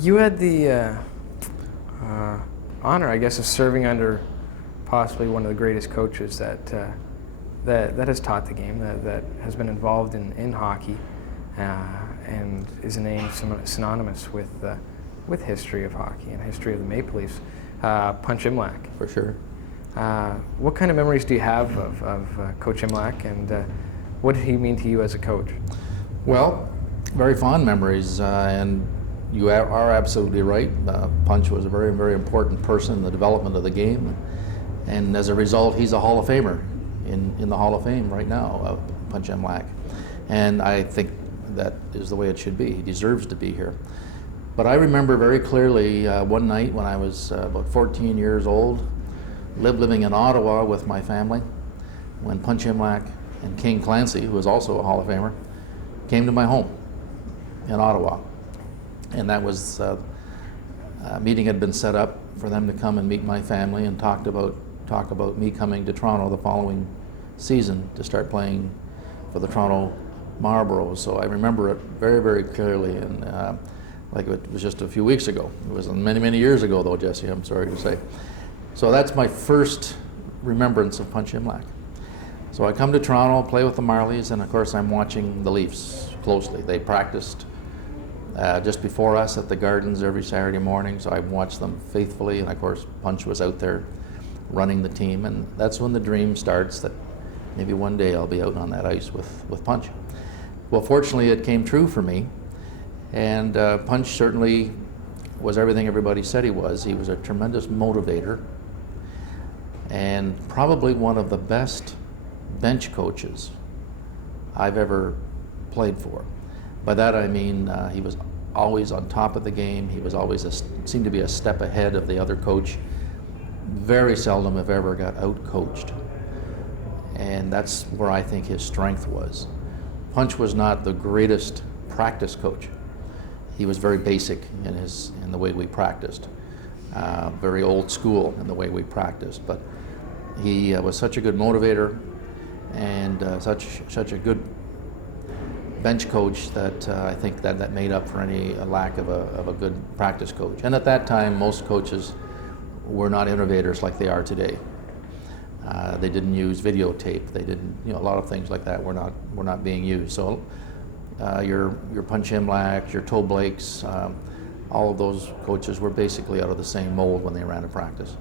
You had the honor, I guess, of serving under possibly one of the greatest coaches that has taught the game, that has been involved in hockey, and is a name synonymous with history of hockey and history of the Maple Leafs, Punch Imlach. For sure. What kind of memories do you have of Coach Imlach, and what did he mean to you as a coach? Well, very fond memories, and you are absolutely right. Punch was a very, very important person in the development of the game, and as a result, he's a Hall of Famer in the Hall of Fame right now, Punch Imlach. And I think that is the way it should be. He deserves to be here. But I remember very clearly one night when I was about 14 years old, living in Ottawa with my family, when Punch Imlach and King Clancy, who was also a Hall of Famer, came to my home in Ottawa. And that was, a meeting had been set up for them to come and meet my family and talk about me coming to Toronto the following season to start playing for the Toronto Marlboros. So I remember it very, very clearly, and like it was just a few weeks ago. It was many, many years ago though, Jesse, I'm sorry to say. So that's my first remembrance of Punch Imlach. So I come to Toronto, play with the Marlies, and of course I'm watching the Leafs closely. They practiced just before us at the Gardens every Saturday morning, so I watched them faithfully, and of course Punch was out there running the team, and that's when the dream starts that maybe one day I'll be out on that ice with Punch. Well, fortunately it came true for me, and Punch certainly was everything everybody said he was. He was a tremendous motivator, and probably one of the best bench coaches I've ever played for. By that I mean he was always on top of the game. He was always seemed to be a step ahead of the other coach. Very seldom, if ever, got out-coached. And that's where I think his strength was. Punch was not the greatest practice coach. He was very basic in the way we practiced, very old school in the way we practiced. But he was such a good motivator and such a good bench coach that I think that made up for any lack of a good practice coach. And at that time, most coaches were not innovators like they are today. They didn't use videotape. They didn't, a lot of things like that were not being used. So your Punch Imlach, your Toe Blakes, all of those coaches were basically out of the same mold when they ran a practice.